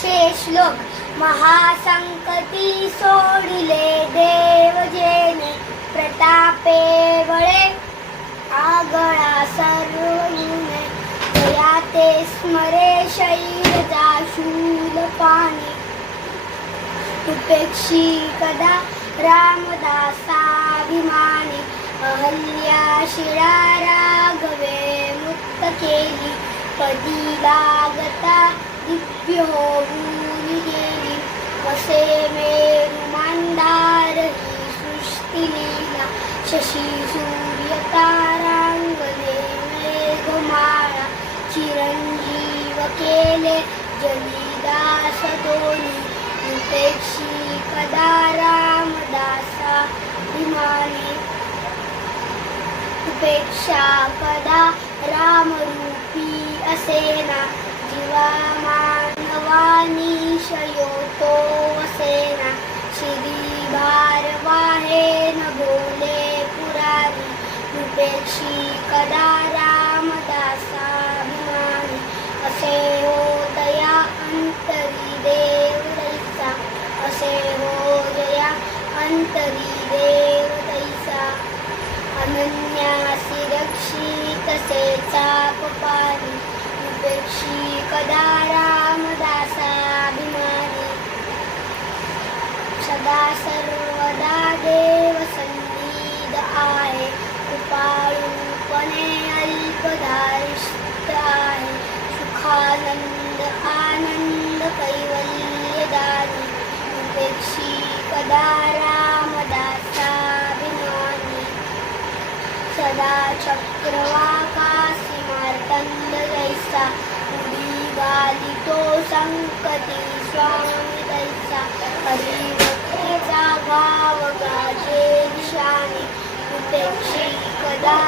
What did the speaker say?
चे श्लोक महासंकटी सोडिले देव जेणे प्रतापे बळे आगळा सर्वयुने दया ते स्मरे शैलजा शूलपाणी उपेक्षी कदा रामदासाभिमानी अहल्या शिळा राघवे मुक्त केली पदी लागता दिव्य होऊन गेली वसे मेरू मांडार ही सृष्टी लीला शशी सूर्य तारांगणे मेघमाळा चिरंजीव केले जलीदास दोन्ही उपेक्षी कदा रामदासा विमाने उपेक्षा कदा रामरूपी असेना जीवा मानवानिशयो तो वसेना श्री भारवाहे न बोले पुरारी उपेक्षी कदा रामदासाभिमानी असे हो दया अंतरी देव दैसा असे हो जया अंतरी देव दैसा अनन्यासी रक्षित से चापपारी उपेक्षी कदा रामदासाभिमानी सदा सर्वदा देव सन्निध आहे कृपाळूपणे अल्पधारिष्ठ आहे सुखानंद आनंद कैवल्यदानी उपेक्षी कदा रामदासाभिमानी सदा चक्रवाकासी मार्तंड जैसा उडी गालितो संकटी स्वामी दैसा हरिभक्तीचा भाव गाजे दिशाने उपेक्षी कदा